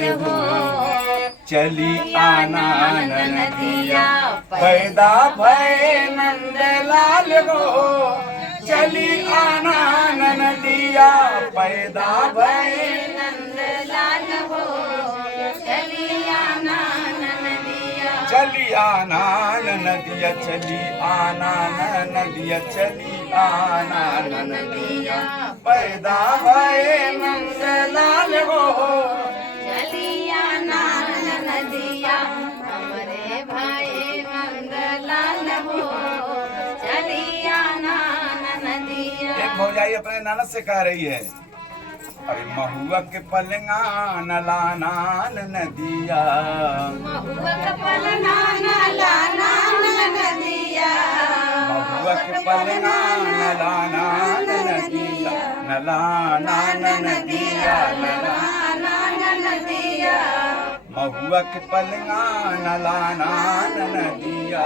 लाल हो, चली आना नदिया पैदा भये नंद लाल हो, चली आना नदिया पैदा भये नंद लाल हो, चली आना नदिया, चली आना नदिया, चली आना नदिया, चली आना नदिया पैदा भये नंद लाल हो, चली आना नदिया हमारे भाई नंद लाल हो, चली आना नदिया। एक भौजाई अपने ननद से कह रही है, अरे महुआ के पलंगा नलाना नदिया, महुआ के पलंगा नलाना नदिया, महुआ के पलंगा नलाना नदिया, नलाना नदिया, नलाना नदिया, महुआ के पलंगा नलाना नदिया,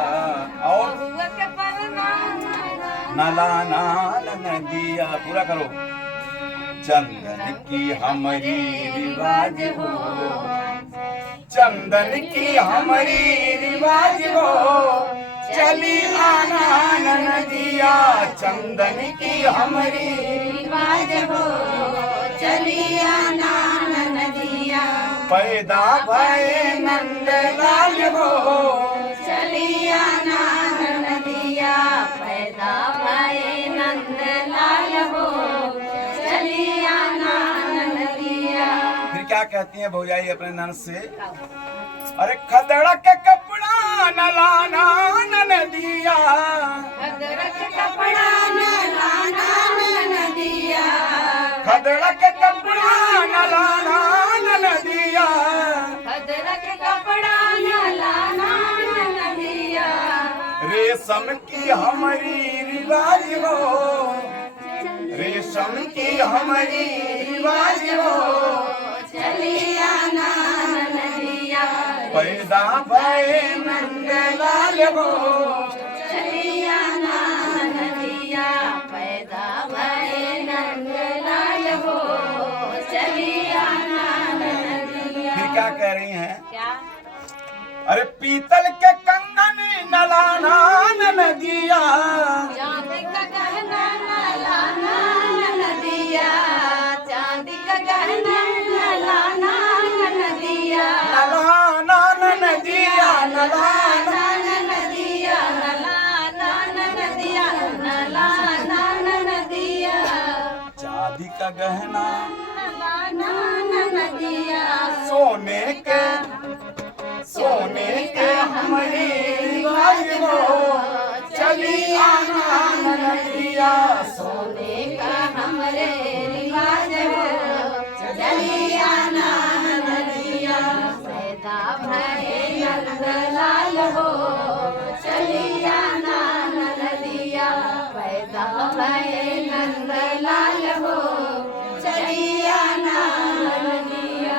और महुआ के पलंगा नलाना नदिया पूरा करो। चंदन की हमारी रिवाज हो, चंदन की हमारी रिवाज हो, चली आना नदिया, चंदन की हमारी रिवाज हो, चली आना नदिया पैदा भये नंद लाल हो, चली आना नदिया पैदा भये नंद लाल हो, चली आना नदिया। फिर क्या कहती हैं भौजाई अपने ननद से, अरे खदड़ा के कपड़ा नलाना नदिया, खदड़ा के कपड़ा नलाना नदिया, खदड़ा के कपड़ा नलाना नदिया, खदड़ा के कपड़ा नलाना नदिया, रेशम की हमारी रिवाज हो, रेशम की हमारी रिवाज हो, चली आना नदिया पैदा भये नंद लाल हो, चली आना नदिया पैदा भये नंद लाल हो, चली आना नदिया। फिर क्या कह रही हैं, क्या? अरे पीतल के कंगन नलाना नदिया, चांदी का गहना नलाना नदिया, चांदी का गहना नलाना नदिया, नलाना नदिया, नलाना नदिया नलाना नदिया, नलाना नदिया, चांदी का गहना नलाना नदिया, सोने के हमारी रिवाज हो, चली आना नदिया, सोने का हमरे रिवाज हो, चली आना नदिया पैदा भये नंद लाल हो, चली आना नदिया पैदा भये नंद लाल हो, चली आना नदिया।